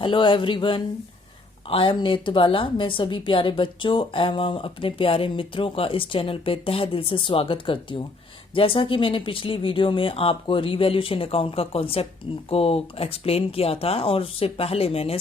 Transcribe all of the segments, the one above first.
Hello everyone, I am Netrabala. मैं सभी प्यारे बच्चों एवं अपने प्यारे मित्रों का इस चैनल पे तहे दिल से स्वागत करती हूँ। जैसा कि मैंने पिछली वीडियो में आपको रीवैल्यूएशन अकाउंट का कॉन्सेप्ट को एक्सप्लेन किया था और उससे पहले मैंने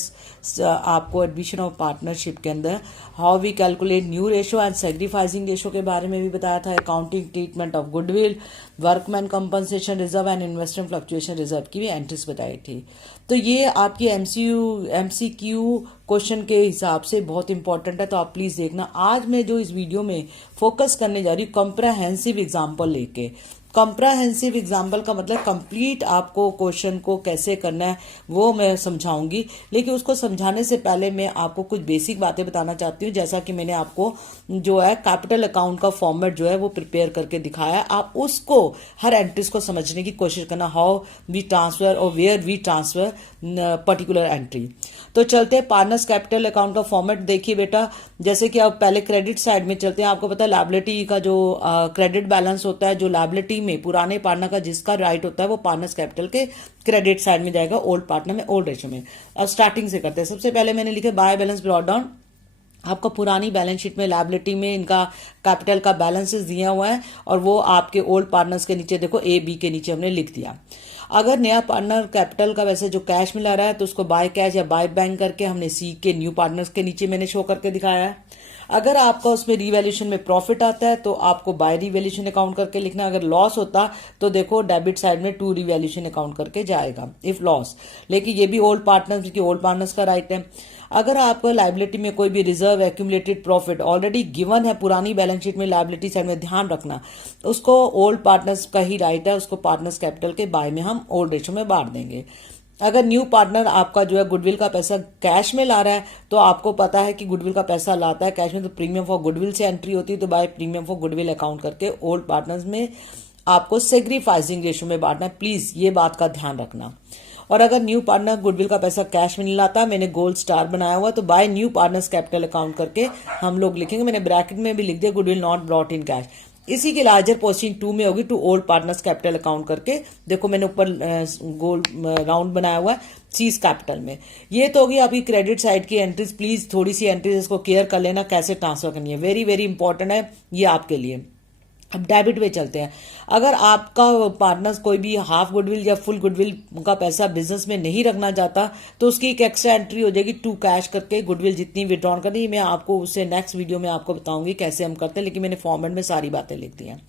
आपको एडमिशन ऑफ पार्टनरशिप के अंदर how we calculate new ratio and sacrificing ratio के बारे में भी बताया था। Accounting treatment of goodwill, workman compensation reserve and investment fluctuation reserve की भी एंट्रीज बताई थी। तो ये आपकी एमसीक्यू क्वेश्चन के हिसाब से बहुत इंपॉर्टेंट है, तो आप प्लीज देखना। आज मैं जो इस वीडियो में फोकस करने जा रही हूँ कॉम्प्रहेंसिव एग्जाम्पल लेके। कॉम्प्रहेंसिव एग्जाम्पल का मतलब कंप्लीट आपको क्वेश्चन को कैसे करना है वो मैं समझाऊंगी, लेकिन उसको समझाने से पहले मैं आपको कुछ बेसिक बातें बताना चाहती हूँ। जैसा कि मैंने आपको जो है कैपिटल अकाउंट का फॉर्मेट जो है वो प्रिपेयर करके दिखाया, आप उसको हर एंट्रीज को समझने की कोशिश करना, हाउ वी ट्रांसफर और where we transfer particular entry. तो चलते हैं पार्टनर्स कैपिटल अकाउंट का फॉर्मेट। देखिए बेटा, जैसे कि आप पहले क्रेडिट साइड में चलते हैं। आपको पता है लायबिलिटी का जो क्रेडिट बैलेंस होता है, जो लायबिलिटी में पुराने पार्टनर का जिसका राइट होता है वो पार्टनर्स कैपिटल के क्रेडिट साइड में जाएगा, ओल्ड पार्टनर में, ओल्ड रेशो में। अब स्टार्टिंग से करते हैं। सबसे पहले मैंने लिखा बाय बैलेंस ब्रॉट डाउन। आपका पुरानी बैलेंस शीट में लायबिलिटी में इनका कैपिटल का बैलेंसेस दिया हुआ है और वो आपके ओल्ड पार्टनर्स के नीचे देखो ए बी के नीचे हमने लिख दिया। अगर नया पार्टनर कैपिटल का वैसे जो कैश मिला रहा है तो उसको बाय कैश या बाय बैंक करके हमने सी के न्यू पार्टनर्स के नीचे मैंने शो करके दिखाया है। अगर आपका उसमें रिवैल्यूएशन में प्रॉफिट आता है तो आपको बाय रिवैल्यूएशन अकाउंट करके लिखना। अगर लॉस होता तो देखो डेबिट साइड में टू रिवैल्यूएशन अकाउंट करके जाएगा इफ लॉस। लेकिन ये भी ओल्ड पार्टनर्स का राइट है। अगर आपको लायबिलिटी में कोई भी reserve accumulated profit already given है पुरानी बैलेंस शीट में, लायबिलिटी साइड में ध्यान रखना, उसको ओल्ड पार्टनर्स का ही राइट है, उसको पार्टनर्स कैपिटल के बाय में हम ओल्ड रेशो में बांट देंगे। अगर न्यू पार्टनर आपका जो है गुडविल का पैसा कैश में ला रहा है तो आपको पता है कि गुडविल का पैसा लाता है कैश में तो प्रीमियम फॉर गुडविल से एंट्री होती है, तो by premium for goodwill account करके ओल्ड पार्टनर्स में आपको सेग्रीफाइसिंग रेशो में बांटना है। प्लीज ये बात का ध्यान रखना। और अगर न्यू पार्टनर गुडविल का पैसा कैश में नहीं लाता, मैंने गोल्ड स्टार बनाया हुआ, तो by new partners capital account करके हम लोग लिखेंगे। मैंने ब्रैकेट में भी लिख दिया goodwill not brought in cash. इसी की लार्जर पोस्टिंग 2 में होगी, to old partners capital account करके। देखो मैंने ऊपर गोल्ड राउंड बनाया हुआ है सीज कैपिटल में। ये तो होगी आपकी क्रेडिट साइड की एंट्रीज। प्लीज थोड़ी सी एंट्रीज इसको केयर कर लेना कैसे ट्रांसफर करनी है, वेरी वेरी इंपॉर्टेंट है ये आपके लिए। अब डेबिट पे चलते हैं। अगर आपका पार्टनर्स कोई भी हाफ गुडविल या फुल गुडविल का पैसा बिजनेस में नहीं रखना चाहता तो उसकी एक एक्स्ट्रा एंट्री हो जाएगी टू कैश करके, गुडविल जितनी विड्रॉन करनी। मैं आपको उससे नेक्स्ट वीडियो में आपको बताऊंगी कैसे हम करते हैं, लेकिन मैंने फॉर्मेट में सारी बातें लिख दी हैं।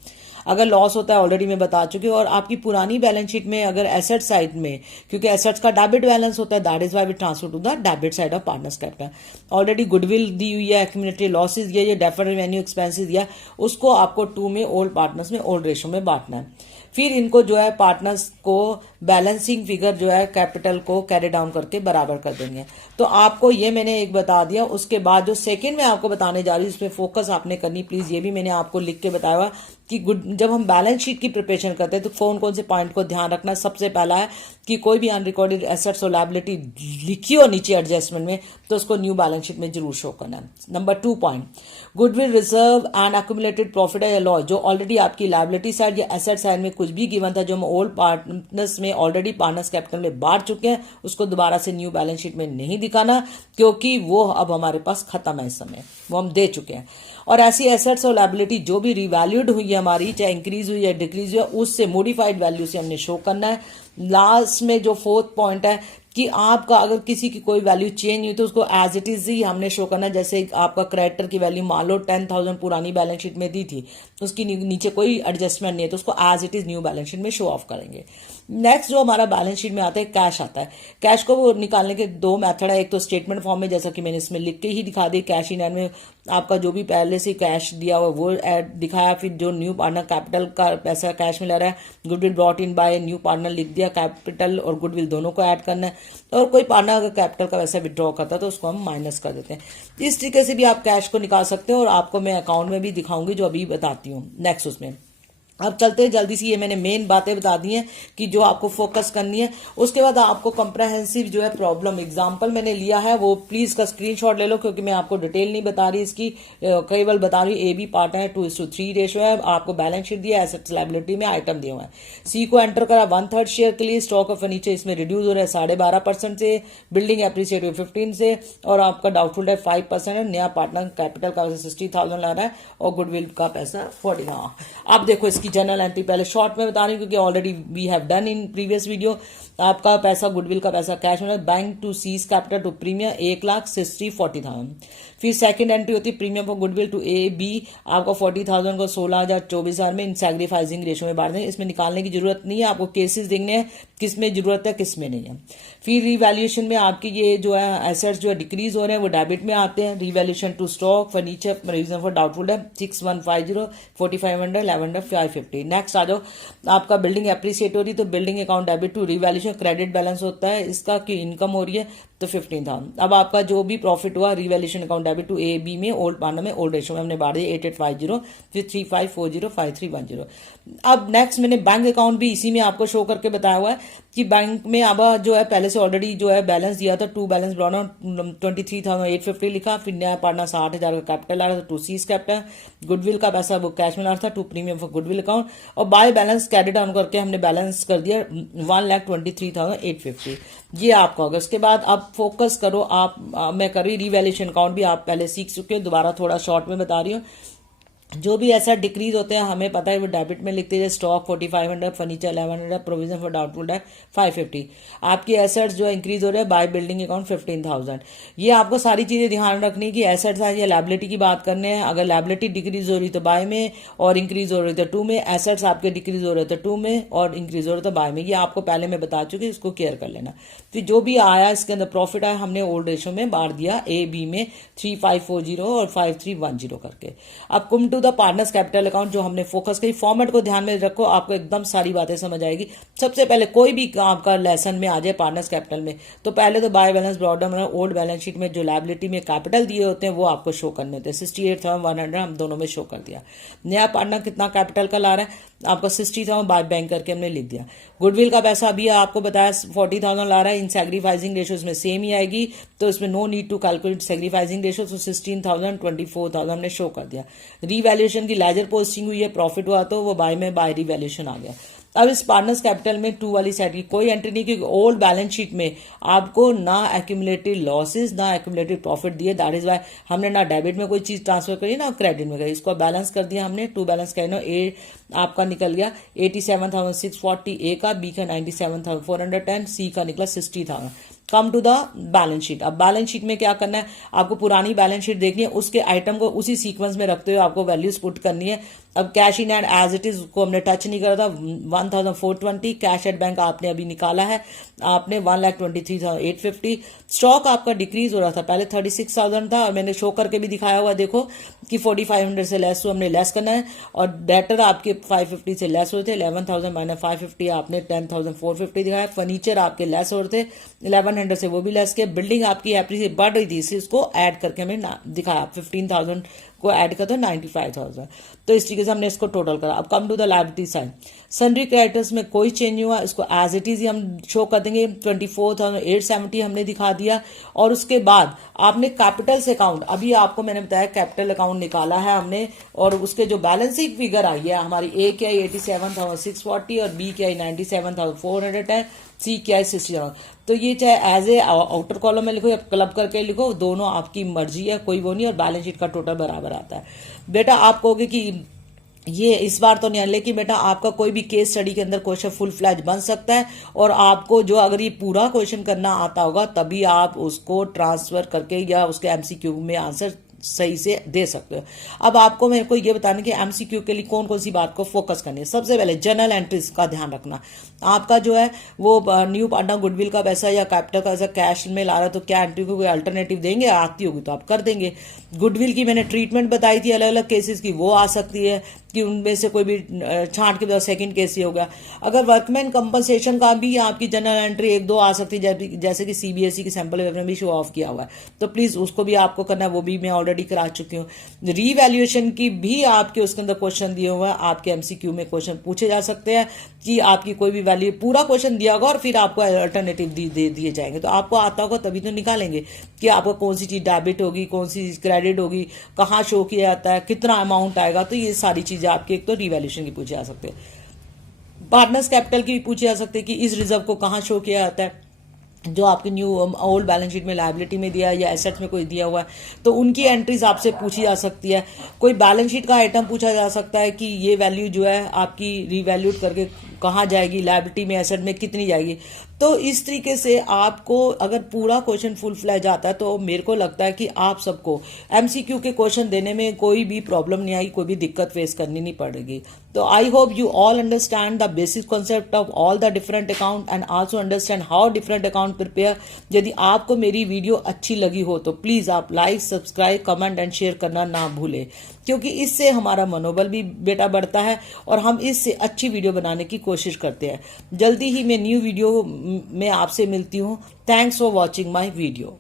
अगर लॉस होता है ऑलरेडी मैं बता चुकी हूँ। और आपकी पुरानी बैलेंस शीट में अगर एसेट साइड में, क्योंकि एसेट्स का डेबिट बैलेंस होता है, that is why we transfer to the debit side of partners capital. Already goodwill दी हुई है, एक्यूमुलेटेड लॉसेज दिया, ये डेफर्ड रेवेन्यू एक्सपेंसेस दिया, उसको आपको 2 में ओल्ड पार्टनर्स में ओल्ड रेशो में बांटना है। फिर इनको जो है पार्टनर्स को बैलेंसिंग फिगर जो है कैपिटल को कैरी डाउन करके बराबर कर देंगे। तो आपको ये मैंने एक बता दिया। उसके बाद जो सेकंड में आपको बताने जा रही हूँ उसमें फोकस आपने करनी प्लीज। ये भी मैंने आपको लिख के बताया हुआ कि जब हम बैलेंस शीट की प्रिपरेशन करते हैं तो कौन कौन से पॉइंट को ध्यान रखना। सबसे पहला है कि कोई भी अनरिकॉर्डेड एसेट्स और लायबिलिटी लिखी हो नीचे एडजस्टमेंट में तो उसको न्यू बैलेंस शीट में जरूर शो करना है। Number 2 point, goodwill reserve and accumulated profit या लॉस जो ऑलरेडी आपकी लायबिलिटी साइड या एसेट साइड में कुछ भी गिवन था, जो हम ओल्ड पार्टनर्स में ऑलरेडी पार्टनर्स कैपिटल में बांट चुके हैं, उसको दोबारा से न्यू बैलेंस शीट में नहीं दिखाना, क्योंकि वो अब हमारे पास खत्म है, इस समय वो हम दे चुके हैं। और ऐसी एसेट्स और लायबिलिटी जो भी रिवैल्यूड हुई है हमारी, चाहे इंक्रीज हुई या डिक्रीज हुई है, उससे मॉडिफाइड वैल्यू से हमने शो करना है। लास्ट में जो 4th पॉइंट है कि आपका अगर किसी की कोई वैल्यू चेंज हुई तो उसको एज इट इज ही हमने शो करना है। जैसे आपका क्रेडिटर की वैल्यू मान लो 10,000 पुरानी बैलेंस शीट में दी थी, उसकी नीचे कोई एडजस्टमेंट नहीं है तो उसको as it is new balance sheet में शो ऑफ करेंगे। नेक्स्ट जो हमारा बैलेंस शीट में आता है कैश आता है। कैश को वो निकालने के 2 मेथड है। एक तो स्टेटमेंट फॉर्म में, जैसा कि मैंने इसमें लिख के ही दिखा दी, कैश इन हैंड में आपका जो भी पहले से कैश दिया हुआ वो दिखाया। फिर जो न्यू पार्टनर कैपिटल का पैसा कैश में ले रहा है, goodwill brought in by new partner लिख दिया, कैपिटल और गुडविल दोनों को ऐड करना है। और कोई पार्टनर अगर कैपिटल का पैसा विड्रॉ करता है तो उसको हम माइनस कर देते हैं। इस तरीके से भी आप कैश को निकाल सकते हो और आपको मैं अकाउंट में भी दिखाऊंगी जो अभी बताती हूँ नेक्स्ट उसमें। अब चलते हैं जल्दी से, ये मैंने मेन बातें बता दी हैं कि जो आपको फोकस करनी है। उसके बाद आपको कंप्रहेंसिव जो है प्रॉब्लम एग्जांपल मैंने लिया है, वो प्लीज का स्क्रीनशॉट ले लो, क्योंकि मैं आपको डिटेल नहीं बता रही इसकी, केवल बता रही ए बी पार्ट है, 2:3 रेशो है। आपको बैलेंस शीट दिया, एसेट्स लायबिलिटी में आइटम दिए हुए हैं। सी को एंटर करा 1/3 शेयर के लिए, स्टॉक ऑफ फर्नीचर इसमें रिड्यूस हो रहा है 12.5% से, बिल्डिंग एप्रिशिएट 15 से, और आपका डाउटफुल डेट 5% है। नया पार्टनर कैपिटल का 60,000 ला रहा है, और गुडविल का पैसा 40। हाँ, अब देखो इसकी जनरल एंट्री पहले शॉर्ट में बता रही हूँ, क्योंकि already we have done in previous video. आपका पैसा गुडविल का पैसा कैश में, bank to C's capital to premium 1,60,40,000। फिर सेकंड एंट्री होती है premium for goodwill to A B, आपका 40,000 को 16,000-24,000 में इन सैक्रिफाइसिंग रेशो में बांट दें। इसमें निकालने की जरूरत नहीं है, आपको केसेस देखने हैं किस में जरूरत है किस में नहीं है। फिर रिवैल्यूएशन में आपकी ये जो है एसेट्स जो है डिक्रीज हो रहे हैं वो डेबिट में आते हैं। Revaluation to stock furniture provision for doubtful है 6150, 4500, 1100, 550। नेक्स्ट आ जाओ, आपका बिल्डिंग एप्रिसिएट हो रही तो building account debit to revaluation credit balance होता है इसका, कि इनकम हो रही है तो 15,000। अब आपका जो भी प्रॉफिट हुआ revaluation account debit to A B में ओल्ड पार्टनर में ओल्ड रेशो में हमने बांट दिया 8850, फिर 3540, 5310। अब नेक्स्ट मैंने बैंक अकाउंट भी इसी में आपको शो करके बताया हुआ है कि बैंक में अब जो है पहले से ऑलरेडी जो है बैलेंस दिया था, टू बैलेंस ब्रॉड ऑन 23,850 लिखा, फिर नया पार्टनर 60,000 का कैपिटल आ रहा था, टू सीज कैपिटल, गुडविल का पैसा वो कैश में आ रहा था, to premium for goodwill account, और बाय बैलेंस कैरी डाउन करके हमने बैलेंस कर दिया 1,23,850। ये आपका होगा। उसके बाद आप फोकस करो, मैं कर रही रिवैल्यूएशन अकाउंट भी आप पहले सीख चुके हो, दोबारा थोड़ा शॉर्ट में बता रही हूँ। जो भी ऐसा डिक्रीज होते हैं हमें पता है वो डेबिट में लिखते हैं। Stock 4500, furniture 1100, provision for doubtful debt 550। आपकी एसेट्स जो इंक्रीज हो रहे हैं बाय बिल्डिंग अकाउंट 15,000। ये आपको सारी चीजें ध्यान रखनी कि एसेट्स है या लायबिलिटी की बात करने हैं। अगर लायबिलिटी डिक्रीज हो रही तो बाय में, और इंक्रीज हो रही तो टू में। एसेट्स आपके डिक्रीज हो रहे तो टू में, और इंक्रीज हो रहे तो बाय में। ये आपको पहले मैं बता चुकी, इसको केयर कर लेना। तो जो भी आया इसके अंदर प्रॉफिट आया हमने ओल्ड रेशो में बांट दिया, ए बी में 3540 और 5310 करके। अब come to the partners capital account जो हमने फोकस करी, फॉर्मेट को ध्यान में रखो, आपको एकदम सारी बातें समझ आएगी। सबसे पहले कोई भी आपका लेसन में आ जाए पार्टनर्स कैपिटल में, तो पहले तो by balance brought down old balance sheet में जो लायबिलिटी में कैपिटल दिए होते हैं वो आपको शो करने होते हैं। 68,100 हम दोनों में शो कर दिया। नया पार्टनर कितना कैपिटल का ला रहा है, आपको 60,000 बाय बैंक करके हमने लिख दिया। गुडविल का पैसा अभी आपको बताया 40,000 ला रहा है, इन सैक्रिफाइसिंग रेशो इसमें सेम ही आएगी, तो इसमें no need to calculate sacrificing ratio, तो 16,000, 24,000 हमने शो कर दिया। रिवैल्यूएशन की लेजर पोस्टिंग हुई है, प्रॉफिट हुआ तो वो बाय में बाय रिवैल्यूएशन आ गया। अब इस पार्टनर्स कैपिटल में टू वाली साइड की कोई एंट्री नहीं, क्योंकि ओल्ड बैलेंस शीट में आपको ना एक्यूमुलेटेड लॉसेस ना एक्यूमुलेटेड प्रॉफिट दिए, दैट इज वाई हमने ना डेबिट में कोई चीज ट्रांसफर करी ना क्रेडिट में करी, इसको बैलेंस कर दिया हमने। टू बैलेंस कहना ए आपका निकल गया 87,640 ए का, बी का 97,410, सी का निकला 60,000। Come to the balance sheet. अब बैलेंस शीट में क्या करना है, आपको पुरानी बैलेंस शीट देखनी है, उसके आइटम को उसी सीक्वेंस में रखते हुए आपको वैल्यूज पुट करनी है। अब cash in and as it is को हमने टच नहीं करा था, 1,420 कैश एट बैंक आपने अभी निकाला है, आपने 1,23,850। स्टॉक आपका डिक्रीज हो रहा था, पहले 36,000 था, और मैंने शो करके भी दिखाया हुआ देखो कि 4,500 से लेस हमने लेस करना है, और डेटर आपके 550 से लेस होते थे, 11,000 माइनस 550 आपने 10,450 दिखाया। फर्नीचर आपके लेस हो रहे थे 1100 से, वो भी लेस किया। बिल्डिंग आपकी एप्रिसिएट बढ़ रही थी, इसको ऐड करके हमने दिखाया, 15,000 को ऐड कर दो 95,000। तो इस तरीके से हमने इसको टोटल करा। अब come to the liability side, sundry creditors में कोई चेंज नहीं हुआ, इसको एज इट इज ही हम शो कर देंगे। 24,870 हमने दिखा दिया। और उसके बाद आपने कैपिटल से अकाउंट, अभी आपको मैंने बताया कैपिटल अकाउंट निकाला है हमने, और उसके जो बैलेंसिंग फिगर आई है हमारी, ए की आई 87,640 और बी की आई 97,400 है, सी की आई 60,000। तो ये चाहे एज ए आउटर कॉलम में लिखो या क्लब करके लिखो, दोनों आपकी मर्जी है, कोई वो नहीं, और बैलेंस शीट का टोटल बराबर आता है। बेटा आप कहोगे कि ये इस बार तो नहीं, लेकिन बेटा आपका कोई भी केस स्टडी के अंदर क्वेश्चन फुल फ्लैज बन सकता है, और आपको जो अगर ये पूरा क्वेश्चन करना आता होगा तभी आप उसको ट्रांसफर करके या उसके एमसीक्यू में आंसर सही से दे सकते हो। अब आपको मेरे को ये बताना कि एमसीक्यू के लिए कौन कौन सी बात को फोकस करनी है। सबसे पहले जर्नल एंट्रीज का ध्यान रखना। आपका जो है वो न्यू पार्टनर गुडविल का पैसा या कैपिटल का पैसा कैश में ला रहा है, तो क्या एंट्री को कोई अल्टरनेटिव देंगे, आती होगी तो आप कर देंगे। गुडविल की मैंने ट्रीटमेंट बताई थी अलग अलग केसेस की, वो आ सकती है। कि उनमें से कोई भी छांट के बाद सेकंड केस ही हो गया। अगर वर्कमैन कंपनसेशन का भी आपकी जनरल एंट्री 1-2 आ सकती है, जैसे कि सीबीएसई की सैंपल पेपर में भी शो ऑफ किया हुआ है, तो प्लीज उसको भी आपको करना है, वो भी मैं ऑलरेडी करा चुकी हूँ। रीवैल्यूएशन की भी आपके उसके अंदर क्वेश्चन दिए हुए हैं, आपके एमसीक्यू में क्वेश्चन पूछे जा सकते हैं कि आपकी कोई भी वैल्यू, पूरा क्वेश्चन दिया होगा और फिर आपको अल्टरनेटिव दे दिए जाएंगे, तो आपको आता होगा तभी तो निकालेंगे कि आपको कौन सी चीज डेबिट होगी, कौन सी चीज क्रेडिट होगी, कहाँ शो किया जाता है, कितना अमाउंट आएगा। तो ये सारी चीजें आपके एक तो रीवैल्यूएशन की पूछी जा सकती है। पार्टनर्स कैपिटल की भी पूछी जा सकती है कि इस रिजर्व को कहाँ शो किया जाता है, जो आपके न्यू ओल्ड बैलेंस शीट में लायबिलिटी में दिया है या एसेट्स में कोई दिया हुआ है, तो उनकी एंट्रीज आपसे पूछी जा सकती है। कोई बैलेंस शीट का आइटम पूछा जा सकता है कि ये वैल्यू जो है आपकी रीवैल्यूट करके कहाँ जाएगी, लायबिलिटी में एसेट में कितनी जाएगी। तो इस तरीके से आपको अगर पूरा क्वेश्चन फुल फ्लैज आता है तो मेरे को लगता है कि आप सबको एमसीक्यू के क्वेश्चन देने में कोई भी प्रॉब्लम नहीं आएगी, कोई भी दिक्कत फेस करनी नहीं पड़ेगी। तो I hope you all understand the basic concept of all the different account and also understand how different account prepare. यदि आपको मेरी वीडियो अच्छी लगी हो तो प्लीज आप like, subscribe, comment and share करना ना भूलें, क्योंकि इससे हमारा मनोबल भी बेटा बढ़ता है और हम इससे अच्छी वीडियो बनाने की कोशिश करते हैं। जल्दी ही मैं न्यू वीडियो में आपसे मिलती हूँ। Thanks for watching my video.